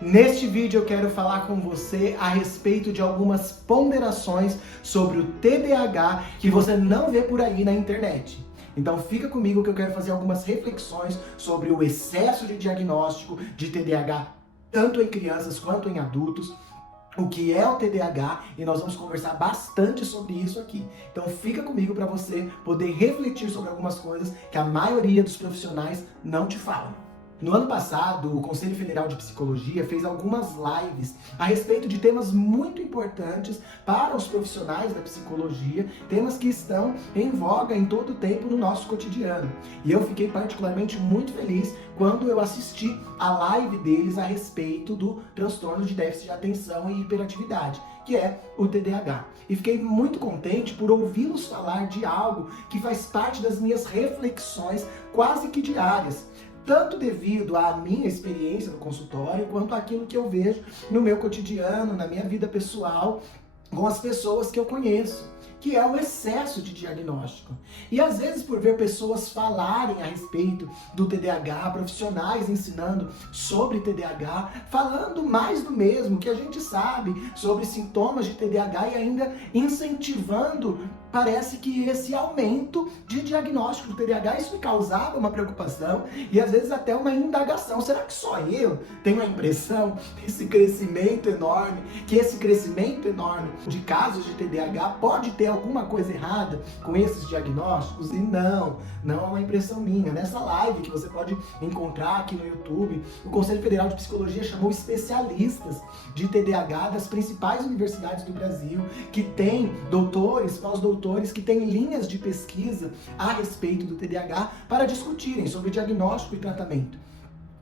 Neste vídeo eu quero falar com você a respeito de algumas ponderações sobre o TDAH que você não vê por aí na internet. Então fica comigo que eu quero fazer algumas reflexões sobre o excesso de diagnóstico de TDAH, tanto em crianças quanto em adultos, o que é o TDAH, e nós vamos conversar bastante sobre isso aqui. Então fica comigo para você poder refletir sobre algumas coisas que a maioria dos profissionais não te falam. No ano passado, o Conselho Federal de Psicologia fez algumas lives a respeito de temas muito importantes para os profissionais da psicologia, temas que estão em voga em todo o tempo no nosso cotidiano. E eu fiquei particularmente muito feliz quando eu assisti a live deles a respeito do transtorno de déficit de atenção e hiperatividade, que é o TDAH. E fiquei muito contente por ouvi-los falar de algo que faz parte das minhas reflexões quase que diárias, tanto devido à minha experiência no consultório, quanto àquilo que eu vejo no meu cotidiano, na minha vida pessoal, com as pessoas que eu conheço, que é o excesso de diagnóstico. E às vezes, por ver pessoas falarem a respeito do TDAH, profissionais ensinando sobre TDAH, falando mais do mesmo que a gente sabe sobre sintomas de TDAH e ainda incentivando, parece que esse aumento de diagnóstico do TDAH, isso me causava uma preocupação e às vezes até uma indagação. Será que só eu tenho a impressão que esse crescimento enorme de casos de TDAH pode ter alguma coisa errada com esses diagnósticos? E não é uma impressão minha. Nessa live que você pode encontrar aqui no YouTube, o Conselho Federal de Psicologia chamou especialistas de TDAH das principais universidades do Brasil, que têm doutores, pós-doutores, que têm linhas de pesquisa a respeito do TDAH para discutirem sobre diagnóstico e tratamento.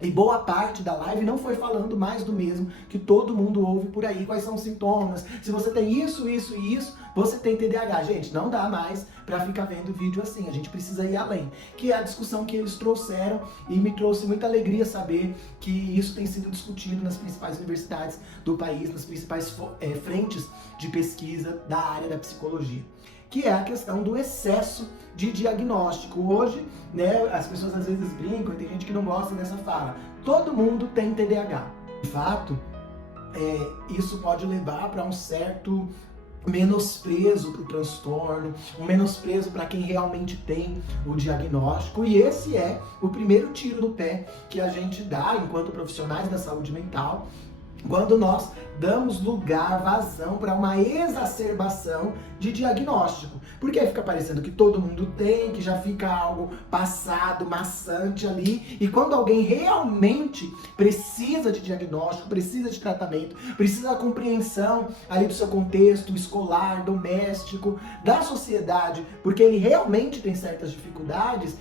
E boa parte da live não foi falando mais do mesmo que todo mundo ouve por aí. Quais são os sintomas? Se você tem isso, isso e isso, você tem TDAH. Gente, não dá mais para ficar vendo vídeo assim. A gente precisa ir além. Que é a discussão que eles trouxeram e me trouxe muita alegria saber que isso tem sido discutido nas principais universidades do país, nas principais frentes de pesquisa da área da psicologia, que é a questão do excesso de diagnóstico. Hoje, as pessoas às vezes brincam, e tem gente que não gosta dessa fala. Todo mundo tem TDAH. De fato, isso pode levar para um certo menosprezo para o transtorno, um menosprezo para quem realmente tem o diagnóstico, e esse é o primeiro tiro no pé que a gente dá enquanto profissionais da saúde mental, quando nós damos lugar, vazão para uma exacerbação de diagnóstico. Porque aí fica parecendo que todo mundo tem, que já fica algo passado, maçante ali. E quando alguém realmente precisa de diagnóstico, precisa de tratamento, precisa da compreensão ali do seu contexto escolar, doméstico, da sociedade, porque ele realmente tem certas dificuldades,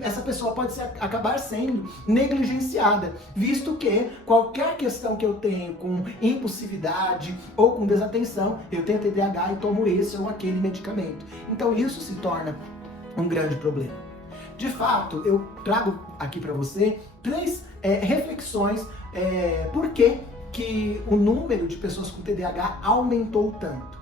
essa pessoa pode acabar sendo negligenciada, visto que qualquer questão que eu tenho com impulsividade ou com desatenção, eu tenho TDAH e tomo esse ou aquele medicamento. Então isso se torna um grande problema. De fato, eu trago aqui para você três reflexões por que o número de pessoas com TDAH aumentou tanto.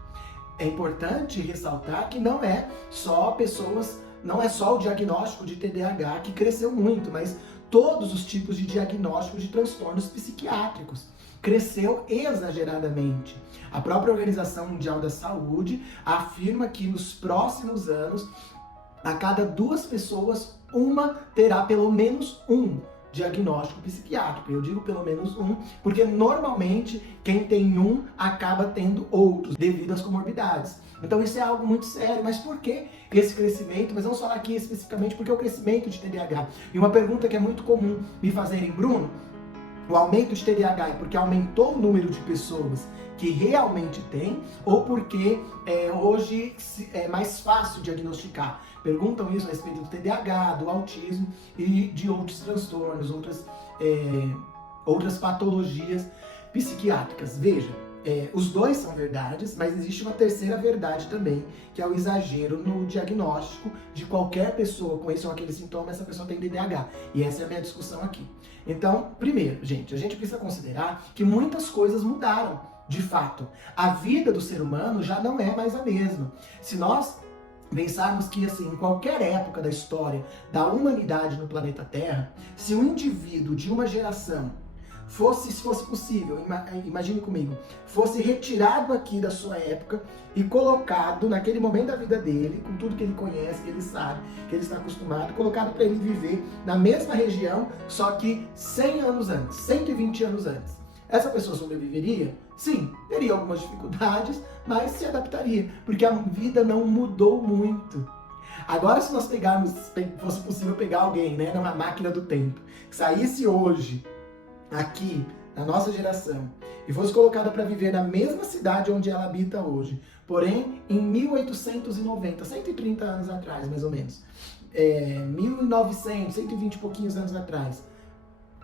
É importante ressaltar que não é só o diagnóstico de TDAH que cresceu muito, mas todos os tipos de diagnósticos de transtornos psiquiátricos cresceu exageradamente. A própria Organização Mundial da Saúde afirma que nos próximos anos, a cada 2 pessoas, uma terá pelo menos um diagnóstico psiquiátrico. Eu digo pelo menos um, porque normalmente quem tem um acaba tendo outros devido às comorbidades. Então isso é algo muito sério. Mas por que esse crescimento? Mas vamos falar aqui especificamente porque é o crescimento de TDAH. E uma pergunta que é muito comum me fazerem: Bruno, o aumento de TDAH é porque aumentou o número de pessoas que realmente tem, ou porque hoje é mais fácil diagnosticar? Perguntam isso a respeito do TDAH, do autismo e de outros transtornos, outras patologias psiquiátricas. Veja, os dois são verdades, mas existe uma terceira verdade também, que é o exagero no diagnóstico de qualquer pessoa com esse ou aquele sintoma. Essa pessoa tem TDAH, e essa é a minha discussão aqui. Então, primeiro, gente, a gente precisa considerar que muitas coisas mudaram, de fato. A vida do ser humano já não é mais a mesma. Se nós pensarmos que, assim, em qualquer época da história da humanidade no planeta Terra, se um indivíduo de uma geração se fosse possível, imagine comigo, fosse retirado aqui da sua época e colocado naquele momento da vida dele, com tudo que ele conhece, que ele sabe, que ele está acostumado, colocado para ele viver na mesma região, só que 100 anos antes, 120 anos antes. Essa pessoa sobreviveria? Sim, teria algumas dificuldades, mas se adaptaria, porque a vida não mudou muito. Agora, se nós fosse possível pegar alguém, né, numa máquina do tempo, que saísse hoje, aqui, na nossa geração, e fosse colocada para viver na mesma cidade onde ela habita hoje, porém, em 1890, 130 anos atrás, mais ou menos, 1900, 120 e pouquinhos anos atrás,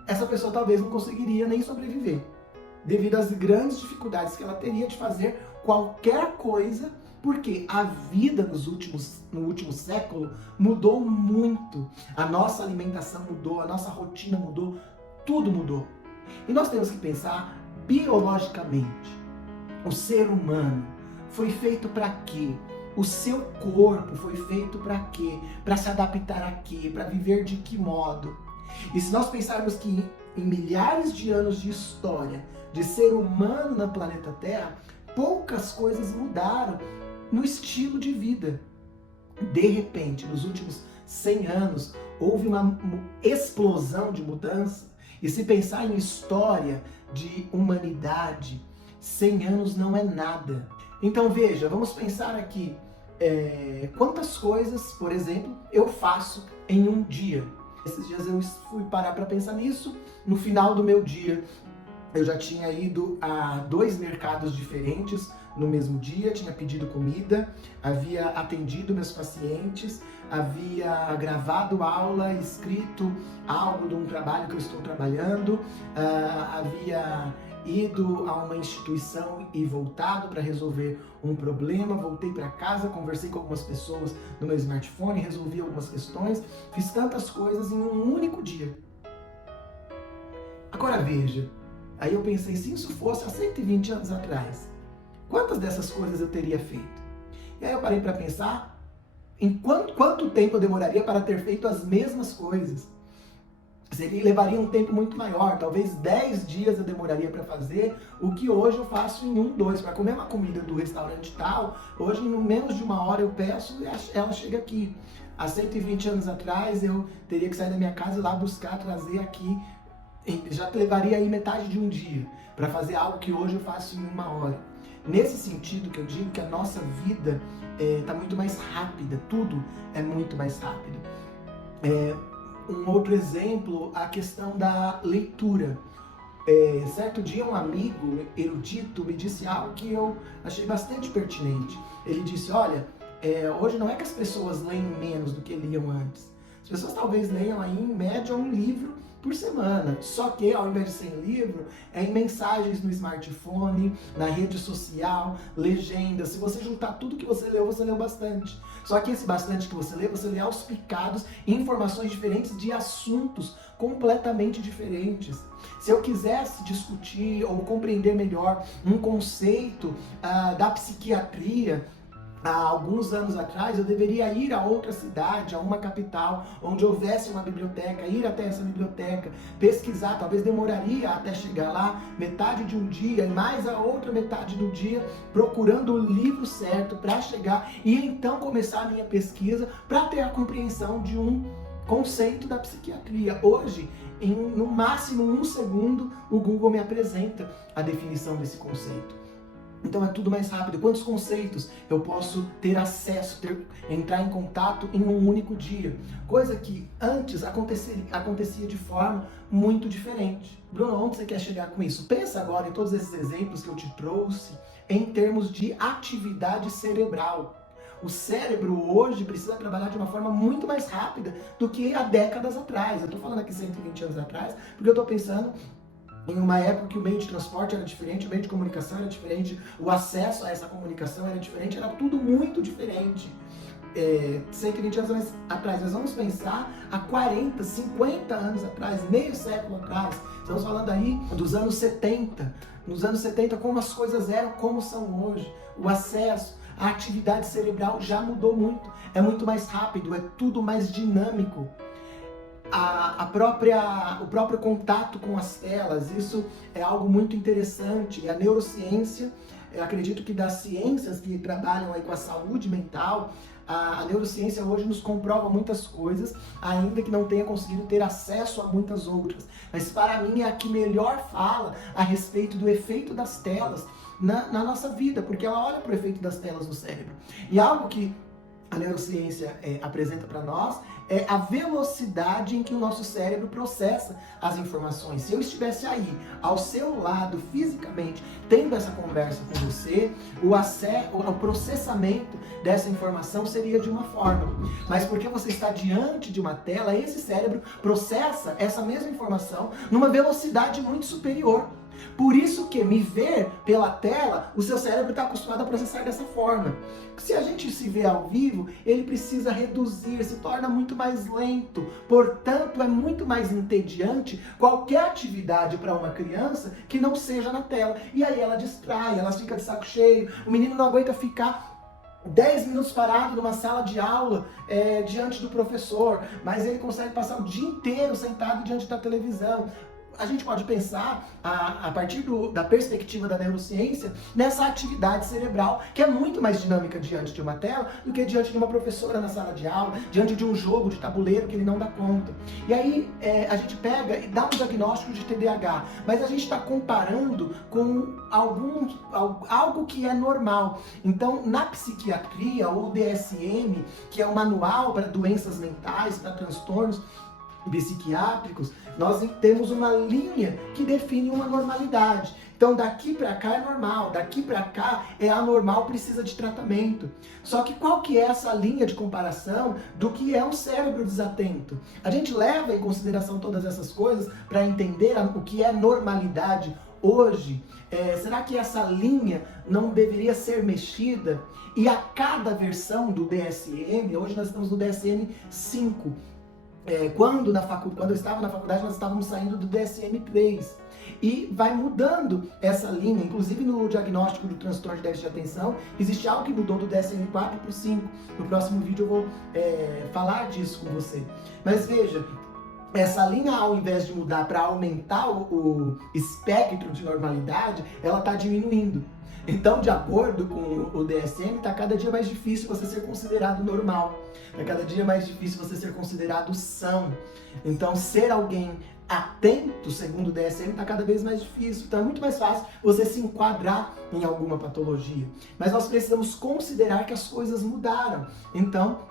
essa pessoa talvez não conseguiria nem sobreviver, devido às grandes dificuldades que ela teria de fazer qualquer coisa, porque a vida no último século mudou muito. A nossa alimentação mudou, a nossa rotina mudou, tudo mudou. E nós temos que pensar biologicamente. O ser humano foi feito para quê? O seu corpo foi feito para quê? Para se adaptar a quê? Para viver de que modo? E se nós pensarmos que em milhares de anos de história de ser humano no planeta Terra, poucas coisas mudaram no estilo de vida. De repente, nos últimos 100 anos, houve uma explosão de mudança. E se pensar em história de humanidade, 100 anos não é nada. Então veja, vamos pensar aqui, quantas coisas, por exemplo, eu faço em um dia. Esses dias eu fui parar para pensar nisso. No final do meu dia, eu já tinha ido a 2 mercados diferentes no mesmo dia, tinha pedido comida, havia atendido meus pacientes, havia gravado aula, escrito algo de um trabalho que eu estou trabalhando, havia ido a uma instituição e voltado para resolver um problema, voltei para casa, conversei com algumas pessoas no meu smartphone, resolvi algumas questões, fiz tantas coisas em um único dia. Agora veja, aí eu pensei, se isso fosse há 120 anos atrás, quantas dessas coisas eu teria feito? E aí eu parei para pensar em quanto tempo eu demoraria para ter feito as mesmas coisas. Levaria um tempo muito maior, talvez 10 dias eu demoraria para fazer o que hoje eu faço em 1, 2. Para comer uma comida do restaurante tal, hoje em menos de 1 hora eu peço e ela chega aqui. Há 120 anos atrás eu teria que sair da minha casa e ir lá buscar, trazer aqui. Já levaria aí metade de um dia para fazer algo que hoje eu faço em 1 hora. Nesse sentido que eu digo que a nossa vida está muito mais rápida, tudo é muito mais rápido. Um outro exemplo, a questão da leitura. Certo dia um amigo erudito me disse algo que eu achei bastante pertinente. Ele disse, olha, hoje não é que as pessoas leem menos do que liam antes. As pessoas talvez leiam aí em média um livro por semana, só que ao invés de ser em livro, é em mensagens no smartphone, na rede social, legendas. Se você juntar tudo que você leu bastante. Só que esse bastante que você lê aos picados, informações diferentes de assuntos completamente diferentes. Se eu quisesse discutir ou compreender melhor um conceito da psiquiatria, há alguns anos atrás, eu deveria ir a outra cidade, a uma capital, onde houvesse uma biblioteca, ir até essa biblioteca, pesquisar, talvez demoraria até chegar lá, metade de um dia, e mais a outra metade do dia, procurando o livro certo para chegar e então começar a minha pesquisa para ter a compreensão de um conceito da psiquiatria. Hoje, no máximo 1 segundo, o Google me apresenta a definição desse conceito. Então é tudo mais rápido. Quantos conceitos eu posso ter acesso, entrar em contato em um único dia? Coisa que antes acontecia de forma muito diferente. Bruno, onde você quer chegar com isso? Pensa agora em todos esses exemplos que eu te trouxe em termos de atividade cerebral. O cérebro hoje precisa trabalhar de uma forma muito mais rápida do que há décadas atrás. Eu estou falando aqui 120 anos atrás, porque eu estou pensando em uma época que o meio de transporte era diferente, o meio de comunicação era diferente, o acesso a essa comunicação era diferente, era tudo muito diferente. 120 anos atrás, nós vamos pensar há 40, 50 anos atrás, meio século atrás, estamos falando aí dos anos 70. Nos anos 70, como as coisas eram, como são hoje, o acesso, a atividade cerebral já mudou muito, é muito mais rápido, é tudo mais dinâmico. o próprio contato com as telas. Isso é algo muito interessante. A neurociência, eu acredito que das ciências que trabalham aí com a saúde mental, a neurociência hoje nos comprova muitas coisas, ainda que não tenha conseguido ter acesso a muitas outras. Mas para mim é a que melhor fala a respeito do efeito das telas na nossa vida, porque ela olha para o efeito das telas no cérebro. E algo que a neurociência apresenta para nós é a velocidade em que o nosso cérebro processa as informações. Se eu estivesse aí, ao seu lado, fisicamente, tendo essa conversa com você, o processamento dessa informação seria de uma forma. Mas porque você está diante de uma tela, esse cérebro processa essa mesma informação numa velocidade muito superior. Por isso que me ver pela tela, o seu cérebro está acostumado a processar dessa forma. Se a gente se vê ao vivo, ele precisa reduzir, se torna muito mais lento. Portanto, é muito mais entediante qualquer atividade para uma criança que não seja na tela. E aí ela distrai, ela fica de saco cheio, o menino não aguenta ficar 10 minutos parado numa sala de aula diante do professor, mas ele consegue passar o dia inteiro sentado diante da televisão. A gente pode pensar, a partir da perspectiva da neurociência, nessa atividade cerebral que é muito mais dinâmica diante de uma tela do que diante de uma professora na sala de aula, diante de um jogo de tabuleiro que ele não dá conta. E aí a gente pega e dá um diagnóstico de TDAH, mas a gente está comparando com algo que é normal. Então, na psiquiatria, ou DSM, que é o manual para doenças mentais, para transtornos psiquiátricos, nós temos uma linha que define uma normalidade. Então daqui para cá é normal, daqui para cá é anormal, precisa de tratamento. Só que qual que é essa linha de comparação do que é um cérebro desatento? A gente leva em consideração todas essas coisas para entender o que é normalidade hoje? Será que essa linha não deveria ser mexida? E a cada versão do DSM, hoje nós estamos no DSM-5, quando eu estava na faculdade, nós estávamos saindo do DSM-3 e vai mudando essa linha. Inclusive no diagnóstico do transtorno de déficit de atenção, existe algo que mudou do DSM-4 para o 5. No próximo vídeo eu vou falar disso com você. Mas veja, essa linha, ao invés de mudar para aumentar o espectro de normalidade, ela está diminuindo. Então, de acordo com o DSM, está cada dia mais difícil você ser considerado normal. Está cada dia mais difícil você ser considerado são. Então, ser alguém atento, segundo o DSM, está cada vez mais difícil. Então, é muito mais fácil você se enquadrar em alguma patologia. Mas nós precisamos considerar que as coisas mudaram. Então,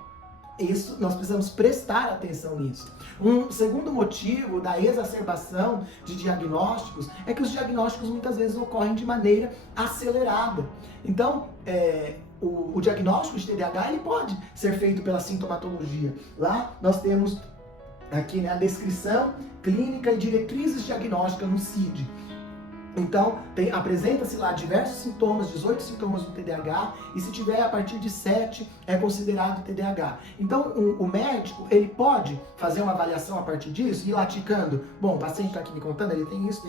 nós precisamos prestar atenção nisso. Um segundo motivo da exacerbação de diagnósticos é que os diagnósticos muitas vezes ocorrem de maneira acelerada. Então, o diagnóstico de TDAH ele pode ser feito pela sintomatologia. Lá nós temos aqui, a descrição clínica e diretrizes diagnósticas no CID. Então, apresenta-se lá diversos sintomas, 18 sintomas do TDAH, e se tiver a partir de 7, é considerado TDAH. Então, o médico, ele pode fazer uma avaliação a partir disso, e ir lá ticando, bom, o paciente está aqui me contando, ele tem isso,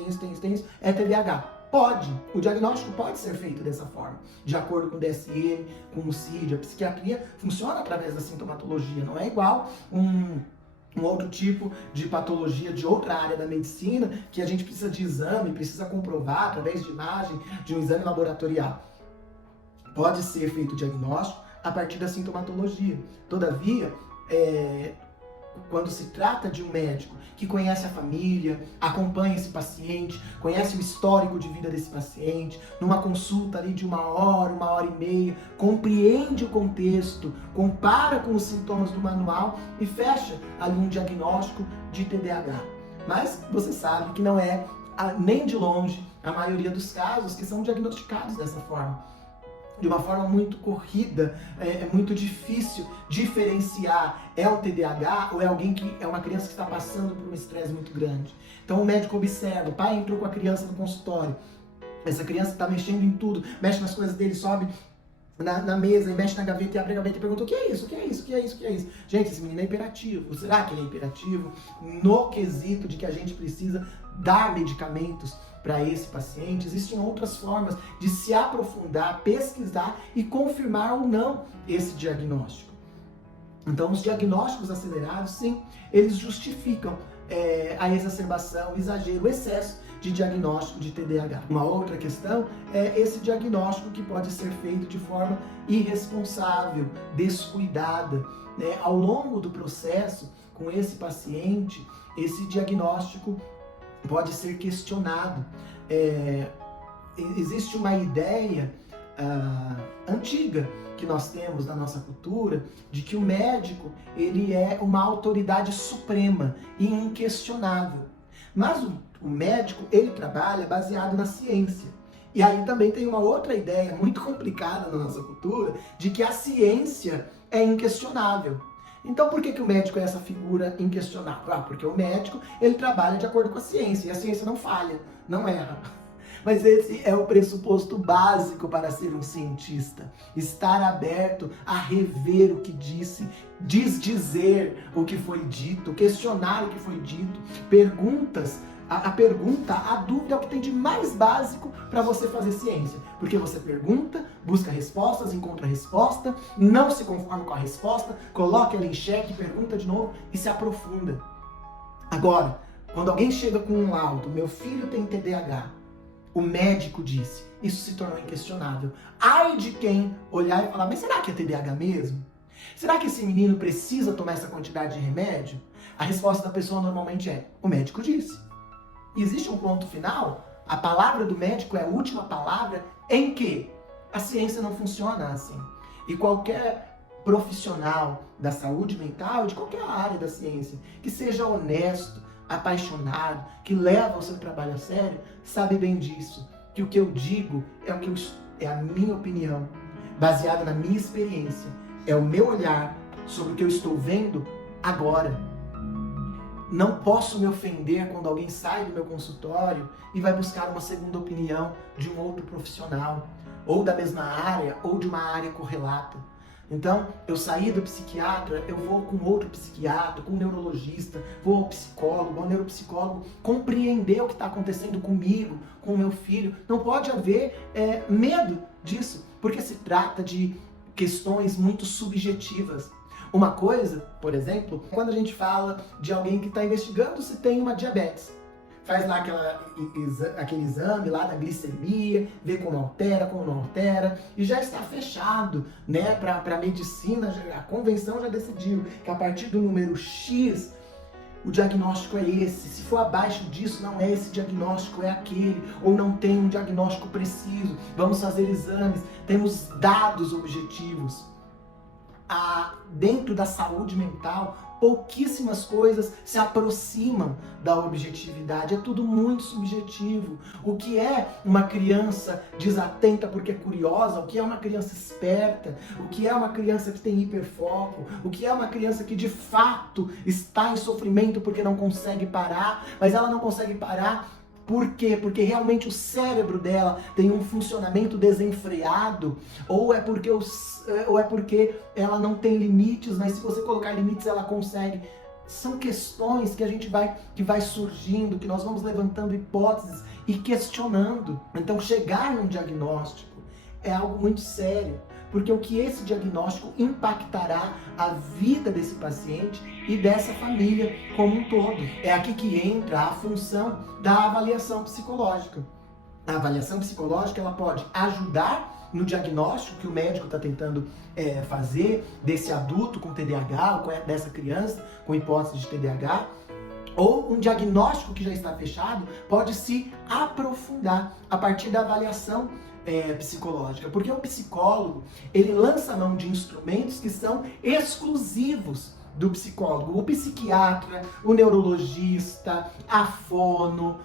é TDAH. Pode, o diagnóstico pode ser feito dessa forma, de acordo com o DSM, com o CID. A psiquiatria funciona através da sintomatologia, não é igual um outro tipo de patologia de outra área da medicina que a gente precisa de exame, precisa comprovar através de imagem, de um exame laboratorial. Pode ser feito o diagnóstico a partir da sintomatologia. Todavia, quando se trata de um médico que conhece a família, acompanha esse paciente, conhece o histórico de vida desse paciente, numa consulta ali de 1 hora e meia, compreende o contexto, compara com os sintomas do manual e fecha ali um diagnóstico de TDAH. Mas você sabe que não é nem de longe a maioria dos casos que são diagnosticados dessa forma. De uma forma muito corrida, é muito difícil diferenciar o TDAH ou é alguém que é uma criança que está passando por um estresse muito grande. Então o médico observa, o pai entrou com a criança no consultório, essa criança está mexendo em tudo, mexe nas coisas dele, sobe na mesa e mexe na gaveta e abre a gaveta e pergunta: o que é isso? O que é isso? O que é isso? O que é isso? Gente, esse menino é hiperativo. Será que ele é hiperativo? No quesito de que a gente precisa dar medicamentos para esse paciente, existem outras formas de se aprofundar, pesquisar e confirmar ou não esse diagnóstico. Então, os diagnósticos acelerados, sim, eles justificam a exacerbação, o exagero, o excesso de diagnóstico de TDAH. Uma outra questão é esse diagnóstico que pode ser feito de forma irresponsável, descuidada, né? Ao longo do processo, com esse paciente, esse diagnóstico pode ser questionado. Existe uma ideia antiga que nós temos na nossa cultura de que o médico ele é uma autoridade suprema e inquestionável. Mas o médico ele trabalha baseado na ciência. E aí também tem uma outra ideia muito complicada na nossa cultura de que a ciência é inquestionável. Então por que o médico é essa figura inquestionável? Porque o médico ele trabalha de acordo com a ciência e a ciência não falha, não erra. Mas esse é o pressuposto básico para ser um cientista. Estar aberto a rever o que disse, desdizer o que foi dito, questionar o que foi dito, perguntas. A dúvida é o que tem de mais básico para você fazer ciência. Porque você pergunta, busca respostas, encontra resposta, não se conforma com a resposta, coloca ela em xeque, pergunta de novo e se aprofunda. Agora, quando alguém chega com um laudo, meu filho tem TDAH, o médico disse, isso se tornou inquestionável. Ai de quem olhar e falar, mas será que é TDAH mesmo? Será que esse menino precisa tomar essa quantidade de remédio? A resposta da pessoa normalmente é, o médico disse. E existe um ponto final? A palavra do médico é a última palavra em que a ciência não funciona assim. E qualquer profissional da saúde mental, de qualquer área da ciência, que seja honesto, apaixonado, que leva o seu trabalho a sério, sabe bem disso. Que o que eu digo é a minha opinião, baseada na minha experiência. É o meu olhar sobre o que eu estou vendo agora. Não posso me ofender quando alguém sai do meu consultório e vai buscar uma segunda opinião de um outro profissional, ou da mesma área, ou de uma área correlata. Então, eu saí do psiquiatra, eu vou com outro psiquiatra, com um neurologista, vou ao psicólogo, ao neuropsicólogo, compreender o que está acontecendo comigo, com o meu filho. Não pode haver medo disso, porque se trata de questões muito subjetivas. Uma coisa, por exemplo, quando a gente fala de alguém que está investigando se tem uma diabetes. Faz lá aquele exame lá da glicemia, vê como altera, como não altera, e já está fechado, né, para a medicina, a convenção já decidiu que a partir do número X, o diagnóstico é esse. Se for abaixo disso, não é esse diagnóstico, é aquele, ou não tem um diagnóstico preciso. Vamos fazer exames, temos dados objetivos. Dentro da saúde mental, pouquíssimas coisas se aproximam da objetividade. É tudo muito subjetivo. O que é uma criança desatenta porque é curiosa? O que é uma criança esperta? O que é uma criança que tem hiperfoco? O que é uma criança que de fato está em sofrimento porque não consegue parar? Mas ela não consegue parar por quê? Porque realmente o cérebro dela tem um funcionamento desenfreado, ou é porque ela não tem limites, mas se você colocar limites ela consegue. São questões que que vai surgindo, que nós vamos levantando hipóteses e questionando. Então chegar num diagnóstico é algo muito sério, porque o que esse diagnóstico impactará a vida desse paciente e dessa família como um todo. É aqui que entra a função da avaliação psicológica. A avaliação psicológica ela pode ajudar no diagnóstico que o médico está tentando fazer desse adulto com TDAH ou dessa criança com hipótese de TDAH, ou um diagnóstico que já está fechado pode se aprofundar a partir da avaliação psicológica, porque o psicólogo ele lança a mão de instrumentos que são exclusivos do psicólogo. O psiquiatra, o neurologista, a fono,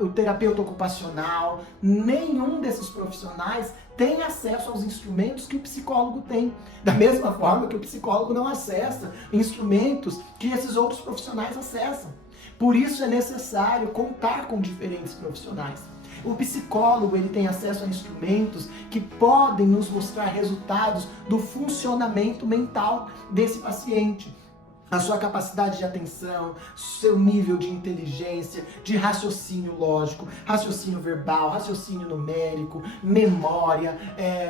o terapeuta ocupacional, nenhum desses profissionais tem acesso aos instrumentos que o psicólogo tem. Da mesma forma que o psicólogo não acessa instrumentos que esses outros profissionais acessam. Por isso é necessário contar com diferentes profissionais. O psicólogo ele tem acesso a instrumentos que podem nos mostrar resultados do funcionamento mental desse paciente. a sua capacidade de atenção, seu nível de inteligência, de raciocínio lógico, raciocínio verbal, raciocínio numérico, memória,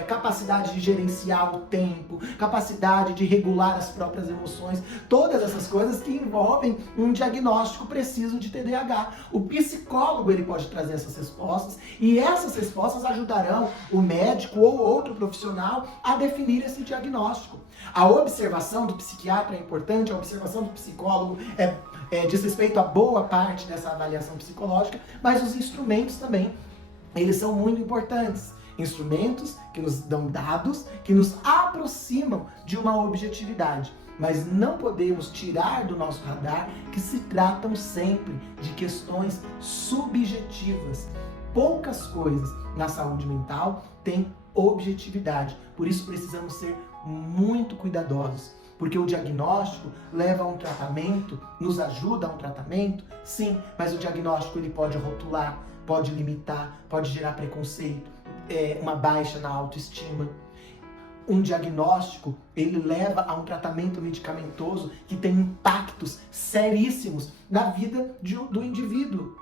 capacidade de gerenciar o tempo, capacidade de regular as próprias emoções, todas essas coisas que envolvem um diagnóstico preciso de TDAH. O psicólogo ele pode trazer essas respostas e essas respostas ajudarão o médico ou outro profissional a definir esse diagnóstico. A observação do psiquiatra é importante, a observação do psicólogo diz respeito a boa parte dessa avaliação psicológica, mas os instrumentos também, eles são muito importantes. Instrumentos que nos dão dados, que nos aproximam de uma objetividade. Mas não podemos tirar do nosso radar que se tratam sempre de questões subjetivas. Poucas coisas na saúde mental têm objetividade. Por isso precisamos ser muito cuidadosos, porque o diagnóstico leva a um tratamento, nos ajuda a um tratamento, sim, mas o diagnóstico ele pode rotular, pode limitar, pode gerar preconceito, uma baixa na autoestima. Um diagnóstico, ele leva a um tratamento medicamentoso que tem impactos seríssimos na vida do indivíduo.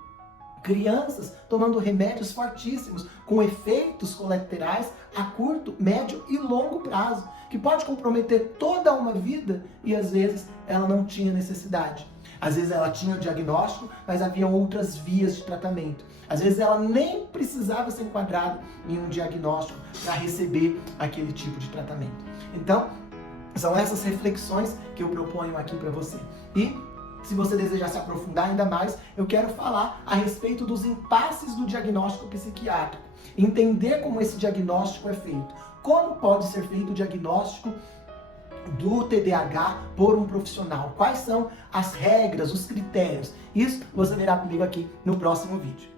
Crianças tomando remédios fortíssimos, com efeitos colaterais a curto, médio e longo prazo, que pode comprometer toda uma vida e às vezes ela não tinha necessidade. Às vezes ela tinha o diagnóstico, mas havia outras vias de tratamento. Às vezes ela nem precisava ser enquadrada em um diagnóstico para receber aquele tipo de tratamento. Então, são essas reflexões que eu proponho aqui para você. E se você desejar se aprofundar ainda mais, eu quero falar a respeito dos impasses do diagnóstico psiquiátrico. Entender como esse diagnóstico é feito. Como pode ser feito o diagnóstico do TDAH por um profissional? Quais são as regras, os critérios? Isso você verá comigo aqui no próximo vídeo.